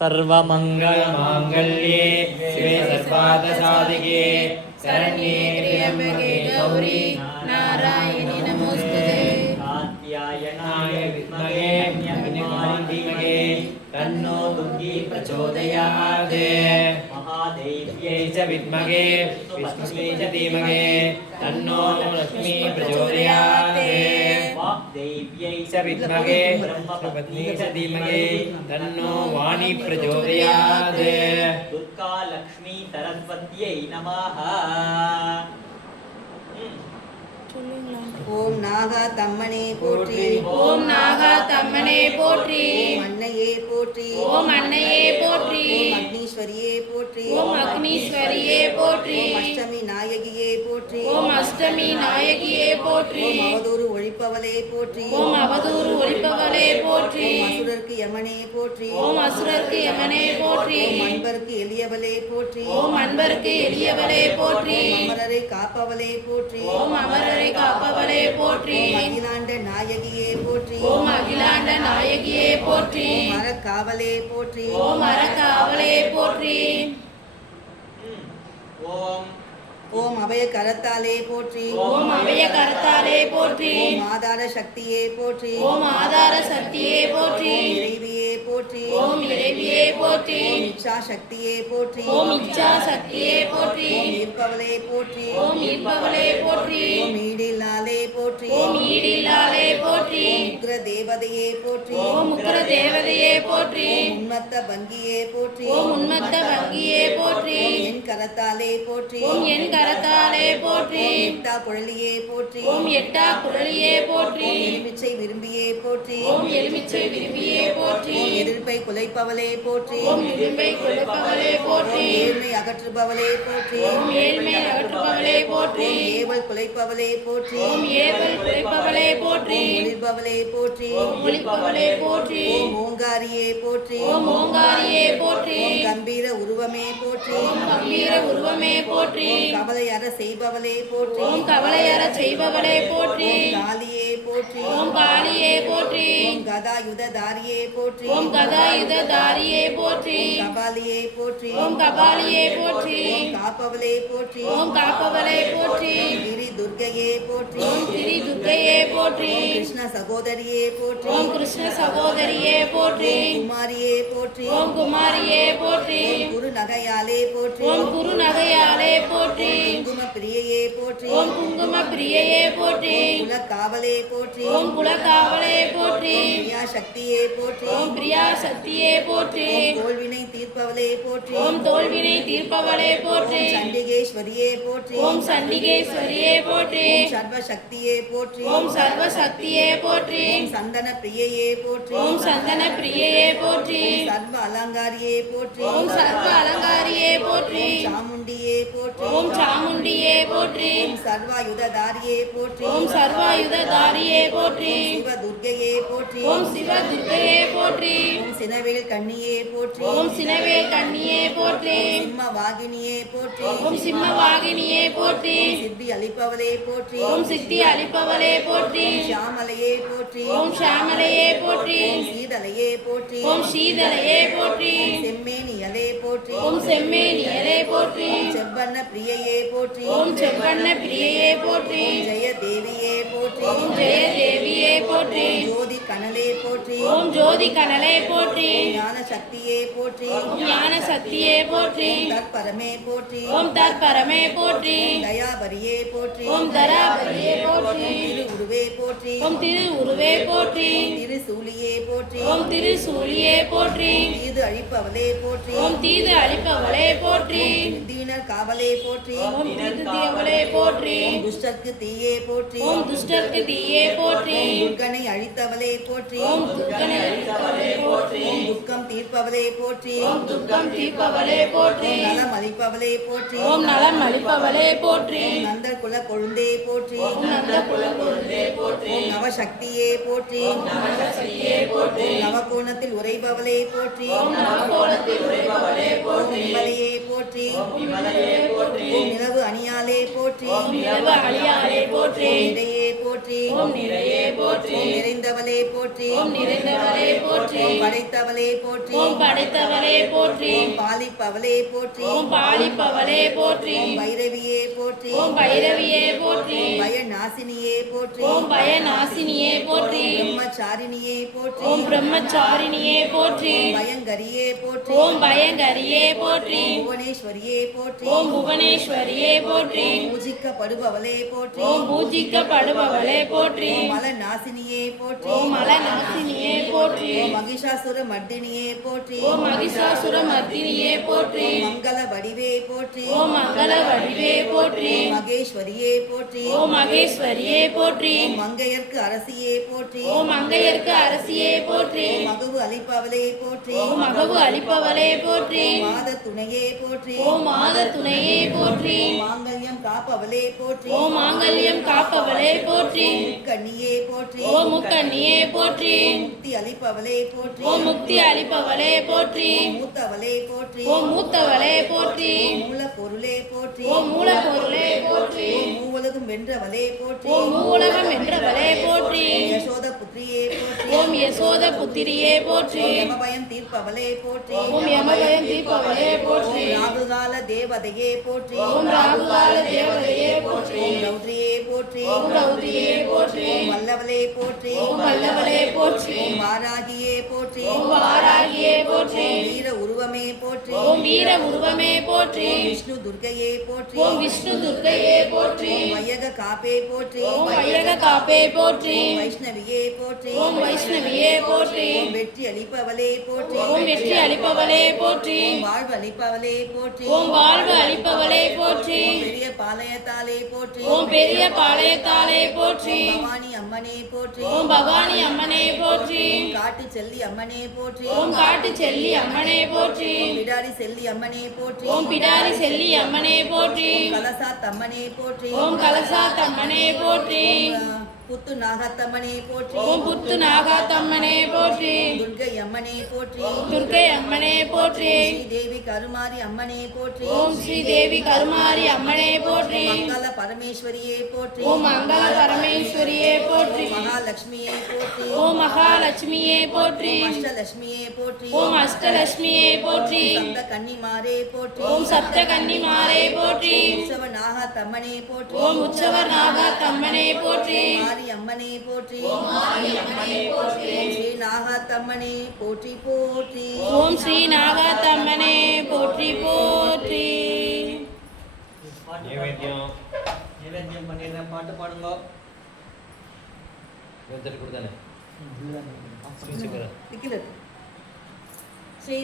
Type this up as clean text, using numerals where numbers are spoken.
सर्वमङ्गलमाङ्गल्ये शिवे सर्वार्थसाधिके शरण्ये त्र्यम्बके गौरी नारायणि नमोस्तुते। कात्यायनाय विद्महे कन्याकुमारी धीमहि तन्नो दुर्गी प्रचोदयात्। महादेव्यै च विद्महे विष्णुवे च धीमहि तन्नो लक्ष्मी प्रचोदयात्। वाग्देव्यै च विद्महे ब्रह्मपत्नी च धीमहि तन्नो वाणी प्रचोदयात्। दुर्गा लक्ष्मी सरस्वत्यै नमः। ஓம் நாகா தம்மனே போற்றி, ஓம் நாகா தம்மனே போற்றி, ஓம் அன்னையே போற்றி, ஓம் அன்னையே போற்றி, ஓம் அக்னீஸ்வரியே போற்றி, ஓம் அக்னீஸ்வரியே போற்றி, ஓம் அஷ்டமி நாயகியே போற்றி, ஓம் அஷ்டமி நாயகியே போற்றி, ஓம் அவதூறு ஒழிப்பவளே போற்றி, ஓம் அவதூறு ஒழிப்பவளே போற்றி, ஓம் அசுரர்க்கு யமனே போற்றி, ஓம் அசுரர்க்கு யமனே போற்றி, ஓம் அன்பருக்கு எளியவளே போற்றி, ஓம் அன்பருக்கு எளியவளே போற்றி, ஓம் அமரரை காப்பவளே போற்றி, ஓம் அமரரை காப்பவளே போற்றி, ஓம் அகிலாண்ட நாயகியே போற்றி, ஓம் அகிலாண்ட நாயகியே போற்றி, ஓம் அறக்காவலே போற்றி, ஓம் அறக்காவலே போற்றி, ஓம் அபய கரத்தாலே போற்றி, ஓம் அபய கரத்தாலே போற்றி, ஓம் ஆதார சக்தியே போற்றி, ஓம் ஆதார சக்தியே போற்றி, ஓம் இறைவியே போற்றி, ஓம் இறைவியே போற்றி, ஓம் இச்சா சக்தியே போற்றி, ஓம் இச்சா சக்தியே போற்றி, ஓம் ஈர்ப்பவளே போற்றி, ஓம் ஈர்ப்பவளே போற்றி, ஓம் ஈடில்லாலே போற்றி, ஓம் ஈடில்லாலே போற்றி, ஓம் உக்ர தேவதையே போற்றி, ஓம் உக்ர தேவதையே போற்றி, ஓம் உன்மத்த பங்கியே போற்றி, ஓம் உன்மத்த வங்கியே போற்றி, ஓம் என் கரத்தாலே போற்றி, ஓம் என் கரத்தாலே போற்றி, ஓம் எட்டா குழலியே போற்றி, ஓம் எட்டா குழலியே போற்றி, ஓம் எலுமிச்சை விரும்பியே போற்றி, ஓம் எலுமிச்சை விரும்பியே போற்றி, ஓம் எதிர்ப்பை குலைப்பவளே போற்றி, ஓம் இரும்பை கொடுப்பவளே போற்றி, ஓம் ஏழ்மை அகற்றுபவளே போற்றி, ஓம் ஏழ்மை அகற்றுபவளே போற்றி, ஓம் ஏவல் குலைப்பவளே போற்றி, ஓம் ஏவல் குறைப்பவளே போற்றி, ஓம் ஒளிர்பவளே போற்றி, ஓம் ஒளிப்பவளே போற்றி, ஓம் ஓங்காரியே போற்றி, ஓம் ஓங்காரியே போற்றி, ஓம் கம்பீர உருவமே போற்றி, ஓம் கம்பீர உருவமே போற்றி, ஓம் கவலையற செய்பவளே போற்றி, ஓம் கவலையற செய்பவளே போற்றி, ஓம் காளியே போற்றி, ஓம் காளியே போற்றி, ஓம் கதாயுததாரியே போற்றி, ஓம் கதாயுததாரியே போற்றி, ஓம் கபாலியே போற்றி, ஓம் கபாலியே போற்றி, ஓம் காப்பவளே போற்றி, ஓம் காப்பவளே போற்றி, ஓம் கிரி துர்க்கையே போற்றி, ஓம் திரி துர்க்கையே போற்றி, ஓம் கிருஷ்ண சகோதரியே போற்றி, ஓம் கிருஷ்ண சகோதரியே போற்றி, ஓம் குமாரியே போற்றி, ஓம் குமாரியே போற்றி, ஓம் குரு நகையாலே போற்றி, ஓம் குரு நகையாலே போற்றி, குங்கும பிரியையே போற்றி, ஓம் குங்கும பிரியையே போற்றி, குலக்காவலே போற்றி, ஓம் குலக்காவலே போற்றி, பிரியா சக்தியே போற்றி, ஓம் பிரியா சக்தியே போற்றி, ஓம் தோல்வினை தீர்ப்பவளே போற்றி, ஓம் தோல்வினை தீர்ப்பவளே போற்றி, ஓம் சண்டிகேஸ்வரியே போற்றி, ஓம் சண்டிகேஸ்வரியே போற்றி, ஓம் சர்வசக்தியே போற்றி, ஓம் சர்வ சக்தியே போற்றி, ஓம் சந்தன பிரியையே போற்றி, ஓம் சந்தன பிரியையே போற்றி, ஓம் சர்வ அலங்காரியே போற்றி, ஓம் சர்வ அலங்காரியே போற்றி, ஓம் சாமுண்டியே போற்றி, ஓம் சாமுண்டியே போற்றி, ஓம் சர்வாயுததாரியே போற்றி, ஓம் சர்வாயுததாரியே போற்றி, சிவ துர்க்கையே போற்றி, ஓம் சிவ துர்க்கையே போற்றி, ஓம் சினவேல் கண்ணியே போற்றி, ஓம் சினவேல் கண்ணியே போற்றி, சிம்ம வாகினியே போற்றி, ஓம் சிம்மவாகினியே போற்றி, ஓம் சித்தி அளிப்பவளே போற்றி, ஓம் சித்தி அளிப்பவளே போற்றி, சியாமலையே போற்றி, ஓம் ஷாமலையே போற்றி, ஓம் சீதலையே போற்றி, ஓம் சீதலையே போற்றி, ஓம் செம்மேனியலே போற்றி, ஓம் செம்மேனியலே போற்றி, ஓம் செவ்வண்ண பிரியையே போற்றி, ஓம் செவ்வண்ண பிரியையே போற்றி, ஓம் ஜெய தேவியே போற்றி, ஓம் ஜெய தேவியே போற்றி, ஜோதி கனலே போற்றி, ஓம் ஜோதி கனலே போற்றி, ஞான சக்தியே போற்றி, ஓம் ஞான சக்தியே போற்றி, தற்பரமே போற்றி, ஓம் தற்பரமே போற்றி, தயாபரியே போற்றி, ஓம் தராபரியே போற்றி, திரு உருவே போற்றி, ஓம் திரு உருவே போற்றி, திரு சூலியே போற்றி, ஓம் திரு சூழியே போற்றி, தீது அழிப்பவளே போற்றி, ஓம் தீது அழிப்பவளே போற்றி, தீனர் காவலே போற்றி, ஓம் தீது தீயவளே போற்றி, துஷ்டர்க்கு தீயே போற்றி, ஓம் துஷ்டர்க்கு தீயே போற்றி, துர்கனை அழித்தவளே போற்றி, ஓம் துர்க்கனை அழிப்பவளே போற்றி, துக்கம் தீர்ப்பவளே போற்றி, ஓம் துக்கம் தீர்ப்பவளே போற்றி, நலம் அளிப்பவளே போற்றி, ஓம் நலம் அளிப்பவளே போற்றி, நந்தர் குல கொழுந்தே போற்றி, ஓம் நந்த குலகுருவே போற்றி, ஓம் நவசக்தியே போற்றி, நவசக்தியே போற்றி, ஓம் நவகோணத்தில் உறைபவளே போற்றி, ஓம் நவகோலத்தில் உறைபவளே ஓம் போற்றி, விமலையே போற்றி, விமலையே போற்றி, ஓம் நிலவு அணியாலே போற்றி, ஓம் நிலவு அழியாலே போற்றி, ஓம் நிறையே போற்றி, ஓம் நிறையே போற்றி, ஓம் நிறைந்தவளே போற்றி, ஓம் நிறைந்தவளே போற்றி, ஓம் படைத்தவளே போற்றி, ஓம் படைத்தவளே போற்றி ஓம் பாலிப்பவளே போற்றி ஓம் பாலிப்பவளே போற்றி ஓம் பைரவியே போற்றி ஓம் பைரவியே போற்றி ஓம் பயநாசினியே போற்றி ஓம் பயநாசினியே போற்றி பிரம்மச்சாரிணியே போற்றி ஓம் பிரம்மச்சாரிணியே போற்றி ஓம் பயங்கரியே போற்றி ஓம் பயங்கரியே போற்றி ஓம் புவனேஸ்வரியே போற்றி ஓம் புவனேஸ்வரியே போற்றி ஓம் பூஜிக்கப்படுபவளே போற்றி ஓம் பூஜிக்கப்படுபவளே போற்றி ஓம் மலநாசினியே போற்றி ஓம் மலநாசினியே போற்றி ஓம் மகிஷாசுர மர்தினியே போற்றி ஓம் மகிஷாசுர மர்தினியே போற்றி ஓம் மங்கள வடிவே போற்றி ஓம் மங்கள வடிவே போற்றி ஓம் மகேஸ்வரியே போற்றி ஓம் மகேஸ்வரியே போற்றி ஓம் மங்கையர்க்கு அரசியே போற்றி ஓம் மங்கையர்க்கு அரசியே போற்றி ஓம் மகவு அளிப்பவளே போற்றி ஓம் மகவு அளிப்பவளே போற்றி ஓம் மாத துணையே போற்றி ஓம் மாத துணையே போற்றி ஓம் மாங்கல்யம் காப்பவளே போற்றி ஓம் மாங்கல்யம் காப்பவளே போற்றி ஓம் கண்ணியே போற்றி ஓம் முக்கண்ணியே போற்றி ஓம் முக்தி அளிப்பவளே போற்றி ஓம் முக்தி அளிப்பவளே போற்றி ஓம் மூத்தவளே போற்றி ஓம் மூத்தவளே போற்றி ஓம் மூலப்பொருளே போற்றி ஓம் மூலப்பொருளே போற்றி ஓம் மூவுலகும் வென்றவளே போற்றி ஓம் மூலகம் வென்றவளே போற்றி ஓம் யசோத புத்திரியே போற்றி ஓம் யசோத புத்திரியே போற்றி ஓம் யமபயம் தீர்ப்பவளே போற்றி ஓம் யமபயம் தீர்ப்பவளே போற்றி ஓம் ராகுகால தேவதையே போற்றி ஓம் ராகுகால தேவதையே போற்றி ஓம் ரௌத்ரியே போற்றி ஓம் ரௌத்ரியே போற்றி ஓம் வல்லவளே போற்றி ஓம் வல்லவளே போற்றி ஓம் வாராகியே போற்றி ஓம் வாராகியே போற்றி ஓம் வீர உருவமே போற்றி ஓம் வீர உருவமே போற்றி ஓம் விஷ்ணு துர்க்கையே போற்றி ஓம் விஷ்ணு துர்க்கையே போற்றி ஓம் வையக காப்பே போற்றி ஓம் வையக காப்பே போற்றி ஓம் வைஷ்ணவியே போற்றி ஓம் வைஷ்ணவியே போற்றி ஓம் வெற்றி அளிப்பவளே போற்றி ஓம் வெற்றி அளிப்பவளே போற்றி ஓம் வாழ்வு அளிப்பவளே போற்றி ஓம் வாழ்வு அளிப்பவளே போற்றி ஓம் பெரிய பாளையத்தாலே போற்றி ஓம் பெரிய பாளையத்தாலே போற்றி ஓம் பவானி அம்மனே போற்றி ஓம் பவானி அம்மனே போற்றி ஓம் காட்டு செல்லி அம்மனே போற்றி ஓம் காட்டு செல்லி அம்மனே போற்றி ஓம் பிடாரி செல்லி அம்மனே போற்றி ஓம் பிடாரி செல்லி அம்மனே போற்றி ஓம் கலசாத்தம்மனே போற்றி ஓம் கலசாத்தம்மனே போற்றி ஓம் புத்து நாகத்தம்மனே போற்றி ஓம் புத்து நாகாத்தம்மனே போற்றி துர்க்கை அம்மனே போற்றி துர்க்கை அம்மனே போற்றி ஸ்ரீதேவி கருமாரி அம்மனே போற்றி ஓம் ஸ்ரீதேவி கருமாரி அம்மனே போற்றி மங்கள பரமேஸ்வரியே போற்றி ஓம் மங்கள பரமேஸ்வரியே போற்றி மகாலட்சுமியே போற்றி ஓம் மகாலட்சுமியே போற்றி அஷ்டலட்சுமியே போற்றி ஓம் அஷ்டலட்சுமியே போற்றி சப்த கன்னிமாரே போற்றி ஓம் சப்த கன்னிமாரே போற்றி உற்சவ நாகத்தம்மனே போற்றி ஓம் உற்சவர் நாகாத்தம்மனே போற்றி மாரி அம்மனே போற்றி ஓம் ஸ்ரீ நாகத்தம்மனே போற்றி போற்றி ஓம் ஸ்ரீ நாகாத்தம்மனே போற்றி போற்றி நைவேத்தியம் நைவேத்தியம் பண்ணிடுறேன், பாட்டு பாடுங்க. கொடுத்தானே நிக்கல. ஸ்ரீ